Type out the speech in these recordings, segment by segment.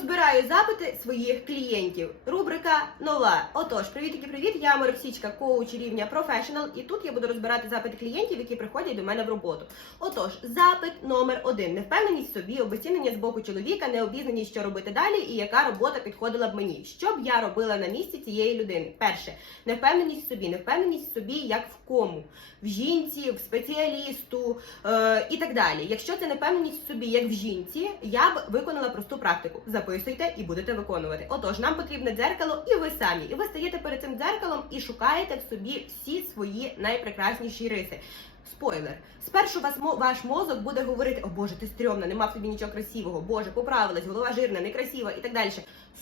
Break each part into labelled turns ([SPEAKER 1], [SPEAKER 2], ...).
[SPEAKER 1] Розбираю запити своїх клієнтів. Рубрика нова. Отож, привітки, привіт. Я Моросічка, коуч рівня Professional, і тут я буду розбирати запити клієнтів, які приходять до мене в роботу. Отож, запит номер один: невпевненість собі, обезцінення з боку чоловіка, необізнаність, що робити далі, і яка робота підходила б мені. Що б я робила на місці цієї людини? Перше, невпевненість собі, невпевненість собі як в кому, в жінці, в спеціалісту е, і так далі. Якщо це невпевненість собі як в жінці, я б виконала просту практику. Записуйте і будете виконувати. Отож, нам потрібне дзеркало, і ви самі. І ви стаєте перед цим дзеркалом і шукаєте в собі всі свої найпрекрасніші риси. Спойлер. Спершу вас ваш мозок буде говорити: О Боже, ти стрьомна, нема в тобі нічого красивого, Боже, поправилась, голова жирна, некрасива і так далі.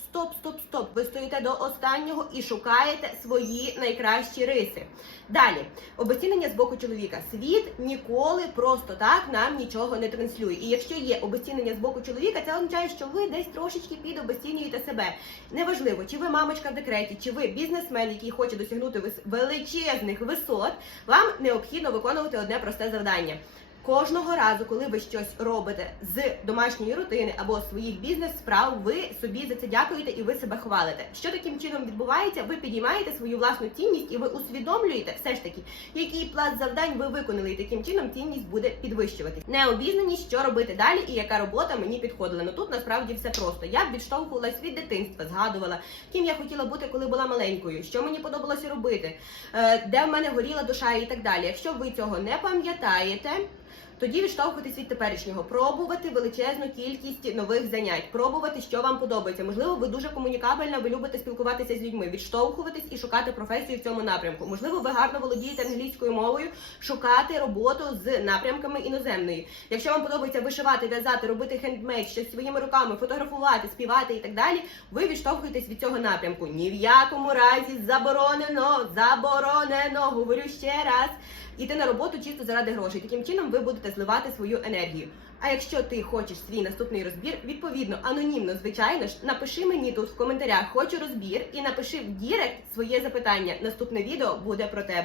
[SPEAKER 1] Стоп, стоп, стоп. Ви стоїте до останнього і шукаєте свої найкращі риси. Далі, обезцінення з боку чоловіка. Світ ніколи просто так нам нічого не транслює. І якщо є обезцінення з боку чоловіка, це означає, що ви десь трошечки підобезцінюєте себе. Неважливо, чи ви мамочка в декреті, чи ви бізнесмен, який хоче досягнути величезних висот, вам необхідно виконувати одне просте завдання. Кожного разу, коли ви щось робите з домашньої рутини або своїх бізнес-справ, ви собі за це дякуєте і ви себе хвалите. Що таким чином відбувається? Ви підіймаєте свою власну цінність і ви усвідомлюєте все ж таки, який пласт завдань ви виконали, і таким чином цінність буде підвищуватись. Необізнаність, що робити далі і яка робота мені підходила. Ну тут насправді все просто. Я відштовхувалась від дитинства, згадувала, ким я хотіла бути, коли була маленькою, що мені подобалося робити, е, де в мене горіла душа і так далі. Якщо ви цього не пам'ятаєте. Тоді відштовхуватись від теперішнього, пробувати величезну кількість нових занять, пробувати, що вам подобається. Можливо, ви дуже комунікабельна, ви любите спілкуватися з людьми, відштовхуватись і шукати професію в цьому напрямку. Можливо, ви гарно володієте англійською мовою, шукати роботу з напрямками іноземної. Якщо вам подобається вишивати, в'язати, робити хендмейд, щось своїми руками, фотографувати, співати і так далі, ви відштовхуєтесь від цього напрямку. Ні в якому разі заборонено, заборонено, говорю ще раз. Іти на роботу чисто заради грошей. Таким чином ви будете зливати свою енергію. А якщо ти хочеш свій наступний розбір, відповідно, анонімно, звичайно ж, напиши мені тут в коментарях хочу розбір і напиши в Дірект своє запитання. Наступне відео буде про тебе.